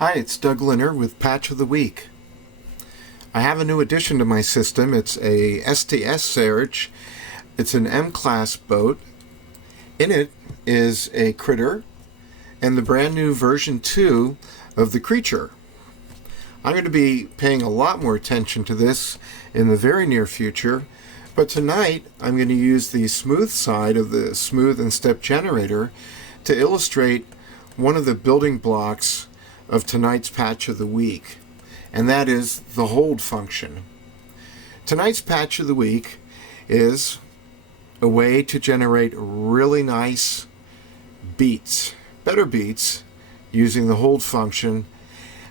Hi, it's Doug Lynner with Patch of the Week. I have a new addition to my system. It's a STS Serge. It's an M-class boat. In it is a critter and the brand new version 2 of the creature. I'm going to be paying a lot more attention to this in the very near future, but tonight I'm going to use the smooth side of the smooth and step generator to illustrate one of the building blocks of tonight's Patch of the Week, and that is the hold function. Tonight's Patch of the Week is a way to generate really nice beats, better beats, using the hold function,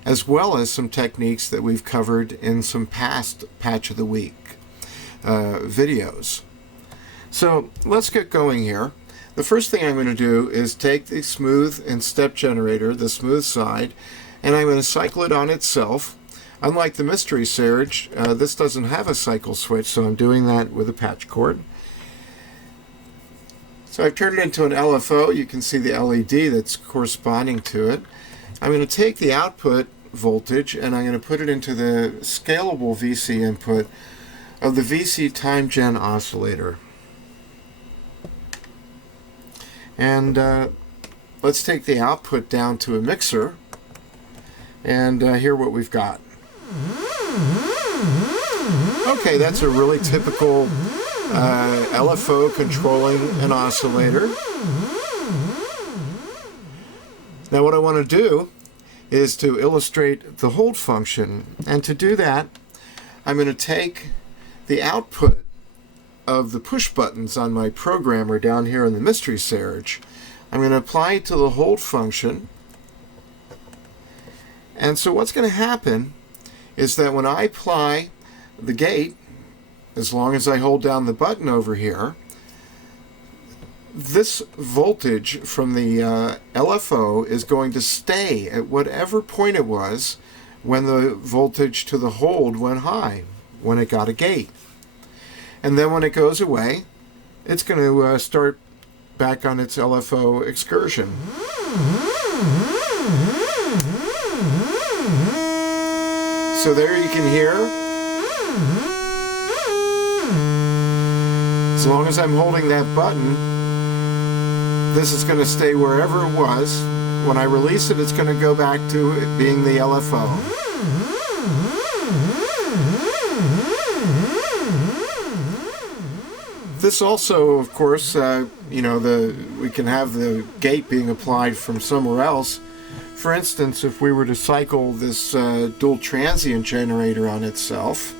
as well as some techniques that we've covered in some past Patch of the Week videos. So let's get going here. The first thing I'm going to do is take the smooth and step generator, the smooth side, and I'm going to cycle it on itself. Unlike the Mystery Serge, this doesn't have a cycle switch, so I'm doing that with a patch cord. So I've turned it into an LFO. You can see the LED that's corresponding to it. I'm going to take the output voltage and I'm going to put it into the scalable VC input of the VC time gen oscillator. And let's take the output down to a mixer and hear what we've got. Okay, that's a really typical LFO controlling an oscillator. Now what I want to do is to illustrate the hold function, and to do that I'm going to take the output of the push buttons on my programmer down here in the Mystery Serge. I'm going to apply it to the hold function, and so what's going to happen is that when I apply the gate, as long as I hold down the button over here, this voltage from the LFO is going to stay at whatever point it was when the voltage to the hold went high, when it got a gate. And then when it goes away, it's going to start back on its LFO excursion. So there you can hear, as long as I'm holding that button, this is going to stay wherever it was. When I release it, it's going to go back to it being the LFO. This also, of course, we can have the gate being applied from somewhere else. For instance, if we were to cycle this dual transient generator on itself,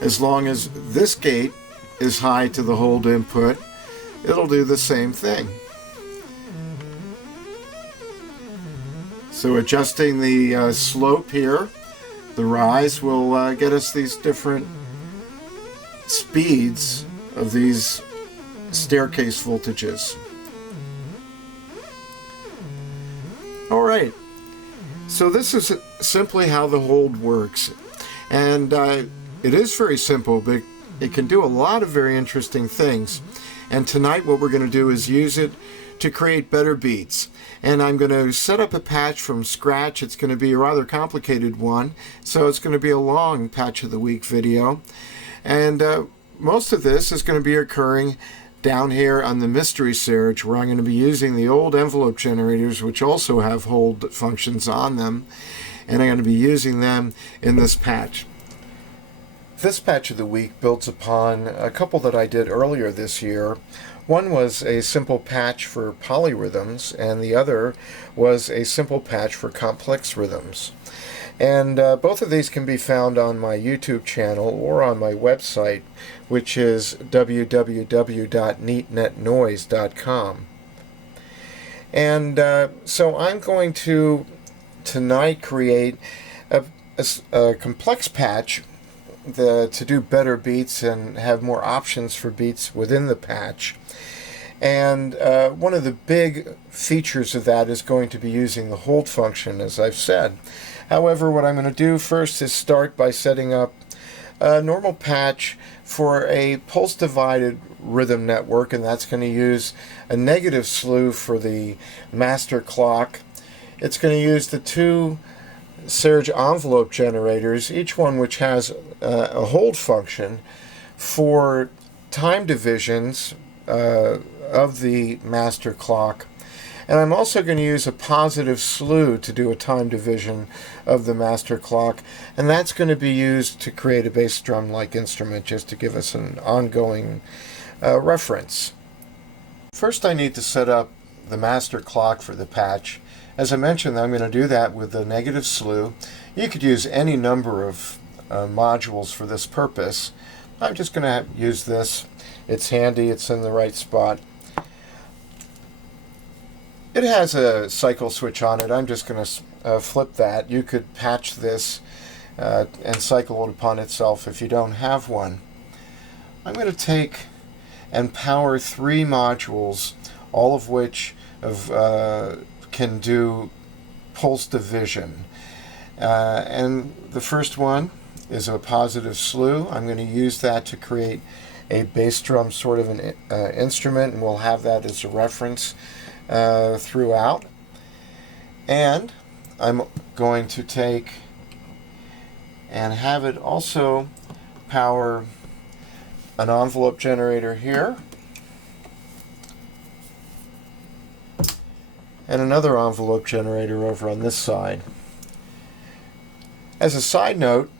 as long as this gate is high to the hold input, it'll do the same thing. So adjusting the slope here, the rise, will get us these different speeds of these staircase voltages. Alright, so this is simply how the hold works. And it is very simple, but it can do a lot of very interesting things. And tonight what we're going to do is use it to create better beats. And I'm going to set up a patch from scratch. It's going to be a rather complicated one, so it's going to be a long Patch of the Week video. And most of this is going to be occurring down here on the Mystery Serge, where I'm going to be using the old envelope generators, which also have hold functions on them, and I'm going to be using them in this patch. This Patch of the Week builds upon a couple that I did earlier this year. One was a simple patch for polyrhythms, and the other was a simple patch for complex rhythms. And both of these can be found on my YouTube channel or on my website, which is www.neatnetnoise.com. And so I'm going to tonight create a complex patch to do better beats and have more options for beats within the patch. And one of the big features of that is going to be using the hold function, as I've said. However, what I'm going to do first is start by setting up a normal patch for a pulse-divided rhythm network, and that's going to use a negative slew for the master clock. It's going to use the two Serge envelope generators, each one which has a hold function for time divisions of the master clock. And I'm also going to use a positive slew to do a time division of the master clock, and that's going to be used to create a bass drum-like instrument, just to give us an ongoing reference. First, I need to set up the master clock for the patch. As I mentioned, I'm going to do that with the negative slew. You could use any number of modules for this purpose. I'm just going to use this. It's handy, it's in the right spot. It has a cycle switch on it. I'm just going to flip that. You could patch this and cycle it upon itself if you don't have one. I'm going to take and power 3 modules, all of which can do pulse division. And the first one is a positive slew. I'm going to use that to create a bass drum sort of an instrument, and we'll have that as a reference throughout. And I'm going to take and have it also power an envelope generator here and another envelope generator over on this side. As a side note,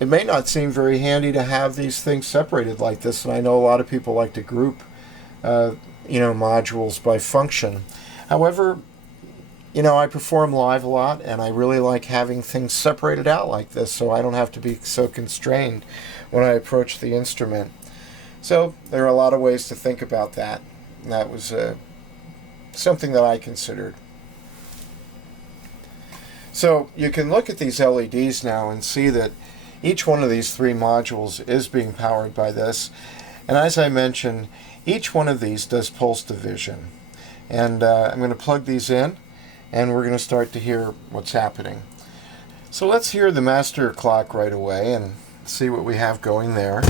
it may not seem very handy to have these things separated like this, and I know a lot of people like to group modules by function. However, I perform live a lot, and I really like having things separated out like this so I don't have to be so constrained when I approach the instrument. So there are a lot of ways to think about that. And that was something that I considered. So you can look at these LEDs now and see that each one of these 3 modules is being powered by this. And as I mentioned, each one of these does pulse division. And I'm going to plug these in, and we're going to start to hear what's happening. So let's hear the master clock right away and see what we have going there.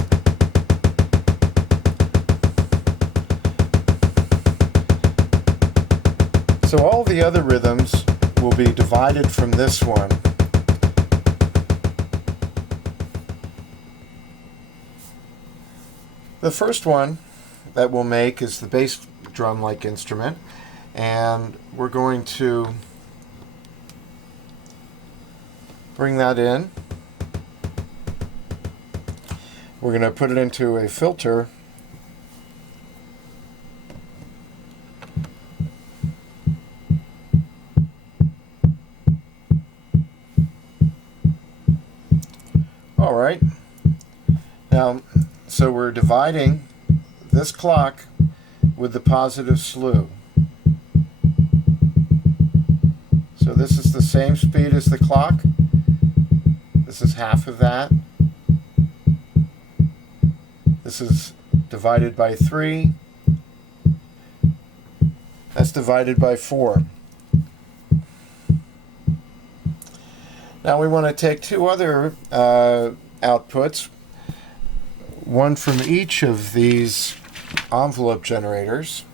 So all the other rhythms will be divided from this one. The first one that we'll make is the bass drum-like instrument, and we're going to bring that in. We're going to put it into a filter. All right. Now, so we're dividing this clock with the positive slew. So this is the same speed as the clock. This is half of that. This is divided by 3. That's divided by 4. Now we want to take 2 other outputs, one from each of these envelope generators,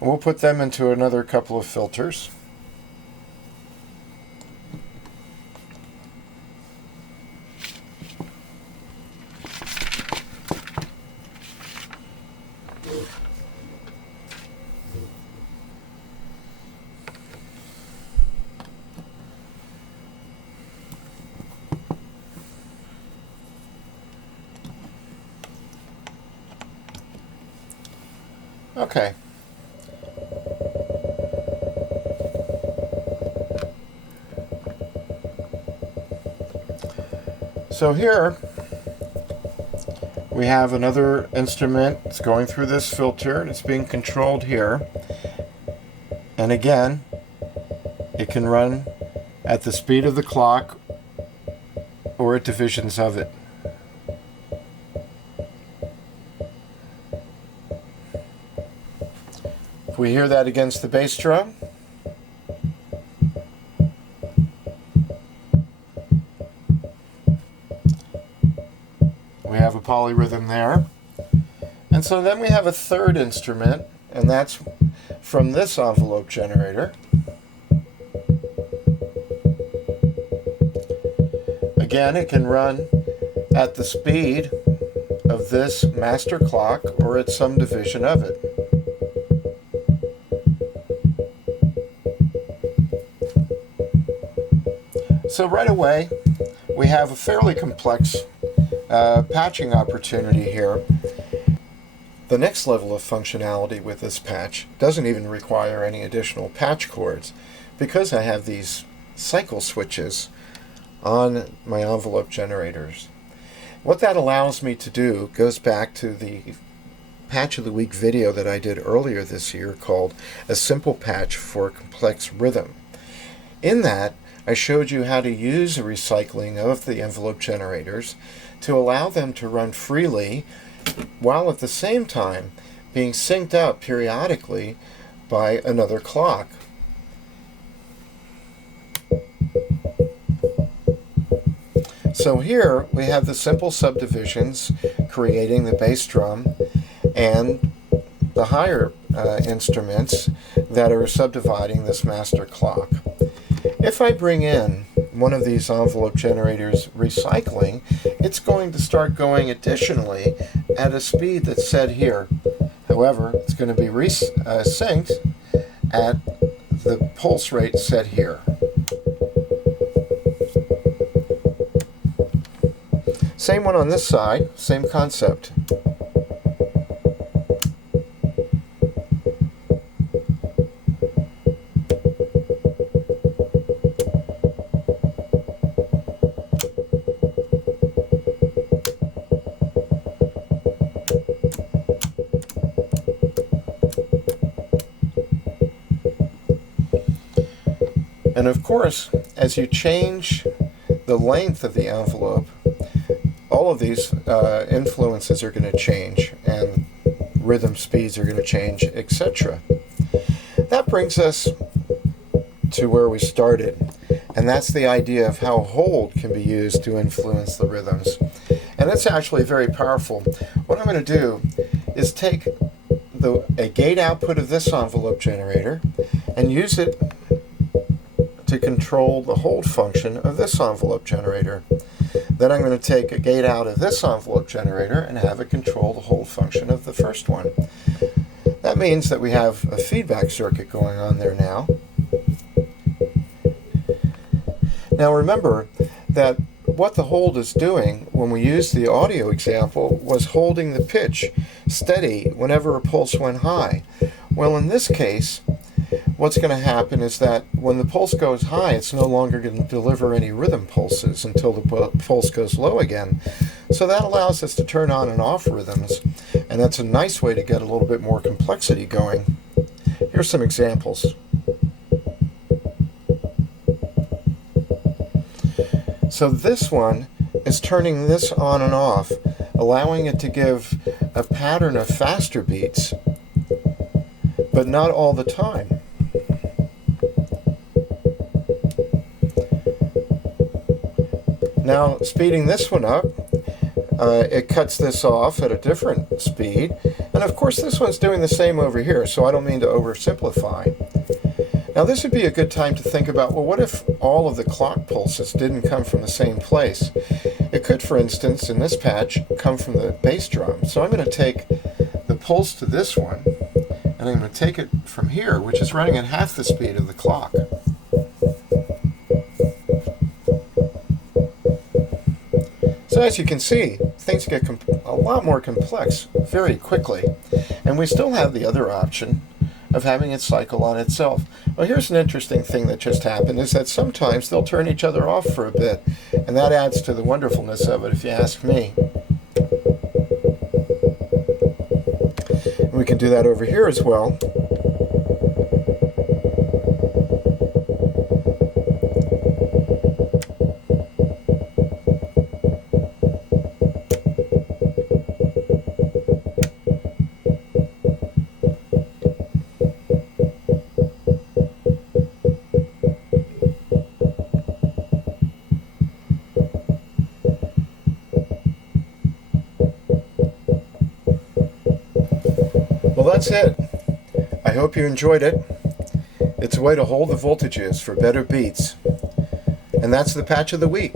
and we'll put them into another couple of filters. Okay. So here we have another instrument. It's going through this filter and it's being controlled here. And again, it can run at the speed of the clock or at divisions of it. If we hear that against the bass drum, We have a polyrhythm there. And so then we have a third instrument, and that's from this envelope generator. Again, it can run at the speed of this master clock or at some division of it. So right away, we have a fairly complex patching opportunity here. The next level of functionality with this patch doesn't even require any additional patch cords, because I have these cycle switches on my envelope generators. What that allows me to do goes back to the Patch of the Week video that I did earlier this year called A Simple Patch for Complex Rhythm. In that, I showed you how to use a recycling of the envelope generators to allow them to run freely while at the same time being synced up periodically by another clock. So here we have the simple subdivisions creating the bass drum and the higher instruments that are subdividing this master clock. If I bring in one of these envelope generators recycling, it's going to start going additionally at a speed that's set here. However, it's going to be synced at the pulse rate set here. Same one on this side, same concept. And of course, as you change the length of the envelope, all of these influences are going to change, and rhythm speeds are going to change, etc. That brings us to where we started, and that's the idea of how hold can be used to influence the rhythms. And it's actually very powerful. What I'm going to do is take a gate output of this envelope generator and use it to control the hold function of this envelope generator. Then I'm going to take a gate out of this envelope generator and have it control the hold function of the first one. That means that we have a feedback circuit going on there now. Now remember that what the hold is doing when we used the audio example was holding the pitch steady whenever a pulse went high. Well, in this case, what's going to happen is that when the pulse goes high, it's no longer going to deliver any rhythm pulses until the pulse goes low again. So that allows us to turn on and off rhythms, and that's a nice way to get a little bit more complexity going. Here's some examples. So this one is turning this on and off, allowing it to give a pattern of faster beats, but not all the time. Now, speeding this one up, it cuts this off at a different speed. And of course, this one's doing the same over here, so I don't mean to oversimplify. Now, this would be a good time to think about, well, what if all of the clock pulses didn't come from the same place? It could, for instance, in this patch, come from the bass drum. So I'm going to take the pulse to this one, and I'm going to take it from here, which is running at half the speed of the clock. So as you can see, things get a lot more complex very quickly. And we still have the other option of having it cycle on itself. Well, here's an interesting thing that just happened, is that sometimes they'll turn each other off for a bit, and that adds to the wonderfulness of it, if you ask me. And we can do that over here as well. that's it. I hope you enjoyed it. It's a way to hold the voltages for better beats. And that's the patch of the week.